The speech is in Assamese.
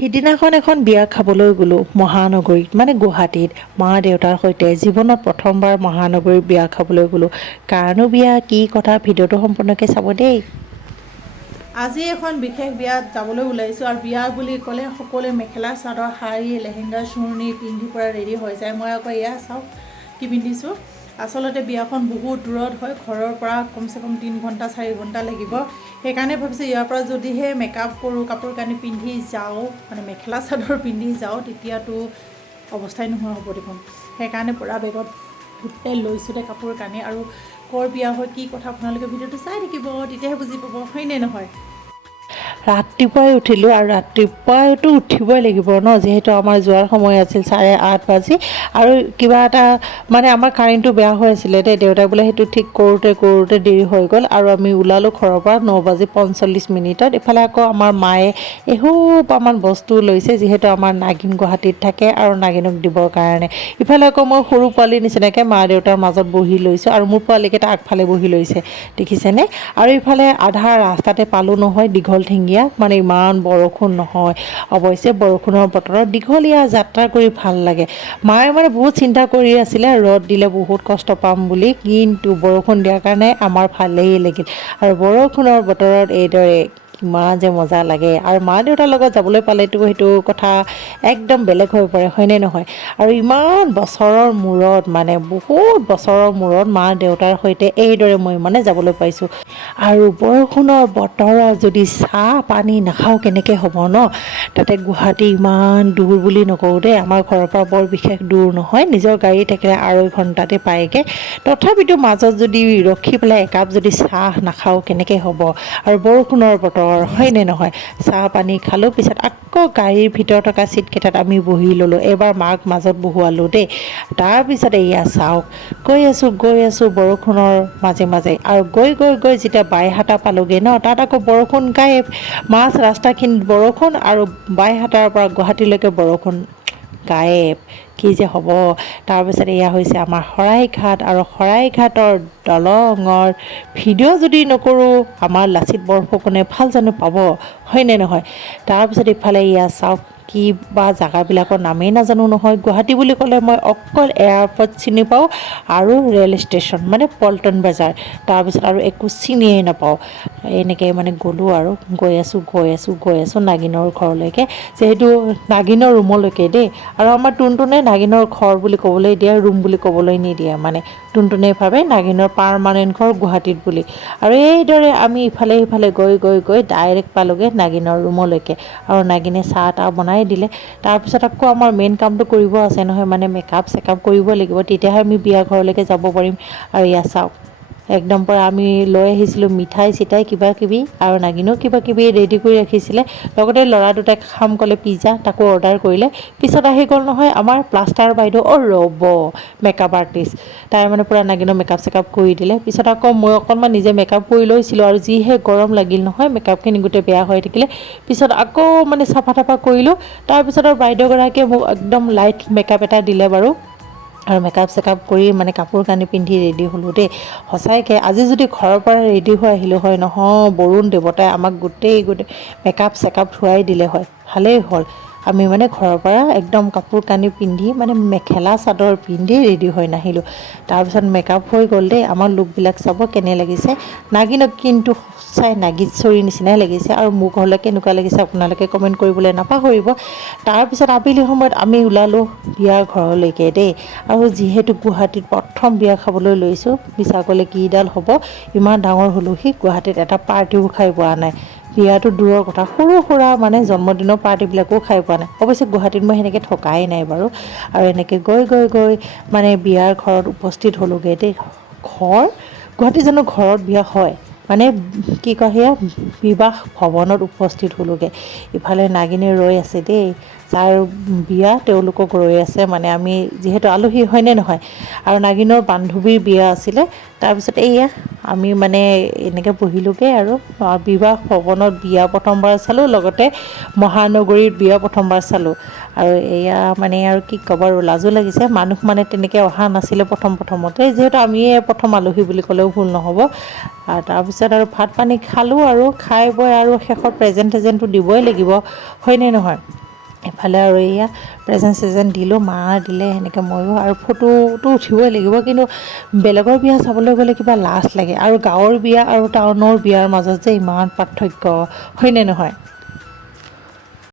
সিদিনাখন এখন বিয়া খাবলৈ গ'লোঁ মহানগৰীত মানে গুৱাহাটীত মা দেউতাৰ সৈতে জীৱনত প্ৰথমবাৰ মহানগৰীত বিয়া খাবলৈ গ'লোঁ। কাৰণো বিয়া কি কথা ভিডিঅ'টো সম্পূৰ্ণকৈ চাব দেই। আজি এখন বিশেষ বিয়াত যাবলৈ ওলাইছোঁ আৰু বিয়া বুলি ক'লে সকলোৱে মেখেলা চাদৰ শাৰী লেহেংগা চুৰ্ণি পিন্ধি পৰা ৰেডি হৈ যায়। মই আকৌ এয়া চাওক কি পিন্ধিছোঁ। আচলতে বিয়াখন বহুত দূৰত হয়, ঘৰৰ পৰা কমচে কম 3 ঘণ্টা 4 ঘণ্টা লাগিব। সেইকাৰণে ভাবিছোঁ ইয়াৰ পৰা যদিহে মেকআপ কৰোঁ কাপোৰ কানি পিন্ধি যাওঁ মানে মেখেলা চাদৰ পিন্ধি যাওঁ তেতিয়াতো অৱস্থাই নোহোৱা হ'ব দেখোন। সেইকাৰণে পূৰা বেগত গোটেই লৈছোঁ দে কাপোৰ কানি। আৰু ক'ৰ বিয়া হয় কি কথা আপোনালোকে ভিডিঅ'টো চাই থাকিব, তেতিয়াহে বুজি পাব, হয়নে নহয়। ৰাতিপুৱাই উঠিলোঁ আৰু ৰাতিপুৱাইতো উঠিবই লাগিব ন, যিহেতু আমাৰ যোৱাৰ সময় আছিল 8:30 বাজি। আৰু কিবা এটা মানে আমাৰ কাৰেণ্টটো বেয়া হৈ আছিলে দেউতাই বোলে সেইটো ঠিক কৰোঁতে দেৰি হৈ গ'ল আৰু আমি ওলালোঁ ঘৰৰ পৰা 9:45। ইফালে আকৌ আমাৰ মায়ে এসোপামান বস্তু লৈছে, যিহেতু আমাৰ নাগিন গুৱাহাটীত থাকে আৰু নাগিনক দিবৰ কাৰণে। ইফালে আকৌ মই সৰু পোৱালীৰ নিচিনাকৈ মা দেউতাৰ মাজত বহি লৈছোঁ আৰু মোৰ পোৱালীকেইটা আগফালে বহি লৈছে, দেখিছেনে। আৰু ইফালে আধা ৰাস্তাতে পালোঁ নহয় দীঘল ঠেঙীয়া, মানে ইমান বৰষুণ নহয়। অৱশ্যে বৰষুণৰ বতৰত দীঘলীয়া যাত্ৰা কৰি ভাল লাগে। মায়ে মানে বহুত চিন্তা কৰি আছিলে ৰ'দ দিলে বহুত কষ্ট পাম বুলি, কিন্তু বৰষুণ দিয়াৰ কাৰণে আমাৰ ভালেই লাগিল। আৰু বৰষুণৰ বতৰত এইদৰে কিমান যে মজা লাগে। আৰু মা দেউতাৰ লগত যাবলৈ পালেতো সেইটো কথা একদম বেলেগ হৈ পৰে, হয়নে নহয়। আৰু ইমান বছৰৰ মূৰত মানে বহুত বছৰৰ মূৰত মা দেউতাৰ সৈতে এইদৰে মই মানে যাবলৈ পাইছোঁ। আৰু বৰষুণৰ বতৰত যদি চাহ পানী নাখাওঁ কেনেকৈ হ'ব ন। তাতে গুৱাহাটী ইমান দূৰ বুলি নকওঁ দেই, আমাৰ ঘৰৰ পৰা বৰ বিশেষ দূৰ নহয়, নিজৰ গাড়ী থাকিলে 2.5 ঘণ্টাতে পায়গৈ। তথাপিতো মাজত যদি ৰখি পেলাই একাপ যদি চাহ নাখাওঁ কেনেকৈ হ'ব। আৰু বৰষুণৰ বতৰ, হয়নে নহয়। চাহ পানী খালোঁ, পিছত আকৌ গাড়ীৰ ভিতৰত থকা ছিটকেইটাত আমি বহি ল'লোঁ। এইবাৰ মাক মাজত বহুৱালোঁ দেই। তাৰপিছত এয়া চাওক গৈ আছোঁ বৰষুণৰ মাজে মাজে। আৰু গৈ যেতিয়া বাইহাটা পালোঁগৈ ন, তাত আকৌ বৰষুণ গায়েব। মাজ ৰাস্তাখিনিত বৰষুণ আৰু বাইহাটাৰ পৰা গুৱাহাটীলৈকে বৰষুণ গায়েব। কি যে হ'ব। তাৰপিছত এয়া হৈছে আমাৰ শৰাইঘাট, আৰু শৰাইঘাটৰ দলঙৰ ভিডিঅ' যদি নকৰোঁ আমাৰ লাচিত বৰফুকনে ভাল জানো পাব, হয়নে নহয়। তাৰপিছত ইফালে এয়া চাওক কি বা জেগাবিলাকৰ নামেই নাজানো নহয়। গুৱাহাটী বুলি ক'লে মই অকল এয়াৰপৰ্ট চিনি পাওঁ আৰু ৰেল ষ্টেচন মানে পল্টন বজাৰ, তাৰপিছত আৰু একো চিনিয়ে নাপাওঁ। এনেকৈ মানে গ'লোঁ আৰু গৈ আছোঁ নাগিনৰ ঘৰলৈকে, যিহেতু নাগিনৰ ৰুমলৈকে দেই। আৰু আমাৰ টুনটুনে নাগিনৰ ঘৰ বুলি ক'বলৈ দিয়ে, ৰুম বুলি ক'বলৈ নিদিয়ে। মানে টুনটুনে ভাবে নাগিনৰ পাৰ্মানেণ্ট ঘৰ গুৱাহাটীত বুলি। আৰু এইদৰে আমি ইফালে সিফালে গৈ ডাইৰেক্ট পালোঁগৈ নাগিনৰ ৰুমলৈকে। আৰু নাগিনে চাহ তাহ বনাই দিলে। তাৰপিছত আকৌ আমাৰ মেইন কামটো কৰিব আছে নহয়, মানে মেকআপ চেকআপ কৰিব লাগিব, তেতিয়াহে আমি বিয়া ঘৰলৈকে যাব পাৰিম। আৰু ইয়াত চাওক একদম পৰা আমি লৈ আহিছিলোঁ মিঠাই চিঠাই কিবা কিবি, আৰু নাগিনেও কিবা কিবি ৰেডি কৰি ৰাখিছিলে। লগতে ল'ৰা দুটাই খাম ক'লে পিজ্জা, তাকো অৰ্ডাৰ কৰিলে। পিছত আহি গ'ল নহয় আমাৰ প্লাষ্টাৰ বাইদেউ, ৰ'ব মেকআপ আৰ্টিষ্ট। তাই মানে পূৰা নাগিনৰ মেকআপ চেকআপ কৰি দিলে। পিছত আকৌ মই অকণমান নিজে মেকআপ কৰি লৈছিলোঁ, আৰু যিহে গৰম লাগিল নহয় মেকআপখিনি গোটেই বেয়া হৈ থাকিলে। পিছত আকৌ মানে চাফা তাফা কৰিলোঁ। তাৰপিছত আৰু বাইদেউগৰাকীয়ে মোক একদম লাইট মেকআপ এটা দিলে বাৰু। আৰু মেকআপ চেকআপ কৰি মানে কাপোৰ কানি পিন্ধি ৰেডি হ'লোঁ দেই। সঁচাকৈ আজি যদি ঘৰৰ পৰা ৰেডি হৈ আহিলোঁ হয় নহয়, বৰুণ দেৱতাই আমাক গোটেই মেকআপ চেকআপ ধুৱাই দিলে হয়, ভালেই হ'ল। আমি মানে ঘৰৰ পৰা একদম কাপোৰ কানি পিন্ধি মানে মেখেলা চাদৰ পিন্ধি ৰেডি হৈ নাহিলোঁ। তাৰপিছত মেকআপ হৈ গ'ল দেই। আমাৰ লুকবিলাক চাব কেনে লাগিছে। নাগিনক কিন্তু সঁচাই নাগিশ্বৰীৰ নিচিনাই লাগিছে। আৰু মোৰ ঘৰলৈ কেনেকুৱা লাগিছে আপোনালোকে কমেণ্ট কৰিবলৈ নাপাহৰিব। তাৰপিছত আবেলি সময়ত আমি ওলালোঁ বিয়াৰ ঘৰলৈকে দেই। আৰু যিহেতু গুৱাহাটীত প্ৰথম বিয়া খাবলৈ লৈছোঁ, মিছা ক'লে কিডাল হ'ব, ইমান ডাঙৰ হ'লোহি গুৱাহাটীত এটা পাৰ্টিও খাই পোৱা নাই। বিয়াটো দূৰৰ কথা, সৰু সুৰা মানে জন্মদিনৰ পাৰ্টিবিলাকো খাই পোৱা নাই। অৱশ্যে গুৱাহাটীত মই সেনেকৈ থকাই নাই বাৰু। আৰু এনেকৈ গৈ মানে বিয়াৰ ঘৰত উপস্থিত হ'লোঁগৈ দেই। গুৱাহাটী জানো ঘৰত বিয়া হয়, মানে কি কয় সেয়া বিবাহ ভৱনত উপস্থিত হ'লোঁগৈ। ইফালে নাগিনে ৰৈ আছে দেই, যাৰ বিয়া তেওঁলোকক ৰৈ আছে, মানে আমি যিহেতু আলহী, হয়নে নহয়। আৰু নাগিনৰ বান্ধৱীৰ বিয়া আছিলে। তাৰপিছত এয়া আমি মানে এনেকৈ বহিলোঁগৈ আৰু বিবাহ ভৱনত বিয়া প্ৰথমবাৰ চালোঁ, লগতে মহানগৰীত বিয়া প্ৰথমবাৰ চালোঁ। আৰু এয়া মানে আৰু কি ক'ব, আৰু লাজো লাগিছে, মানুহ মানে তেনেকৈ অহা নাছিলে প্ৰথমতে, যিহেতু আমিয়ে প্ৰথম আলহী বুলি ক'লেও ভুল নহ'ব। আৰু তাৰপিছত আৰু ভাত পানী খালোঁ, আৰু খাই বৈ আৰু শেষত প্ৰেজেণ্ট চেজেণ্টটো দিবই লাগিব, হয়নে নহয়। এফালে আৰু এয়া প্ৰেজেণ্ট দিলোঁ, মা দিলে সেনেকৈ ময়ো, আৰু ফটোটো উঠিবই লাগিব। কিন্তু বেলেগৰ বিয়া চাবলৈ গ'লে কিবা লাজ লাগে, আৰু গাঁৱৰ বিয়া আৰু টাউনৰ বিয়াৰ মাজত যে ইমান পাৰ্থক্য, হয়নে নহয়?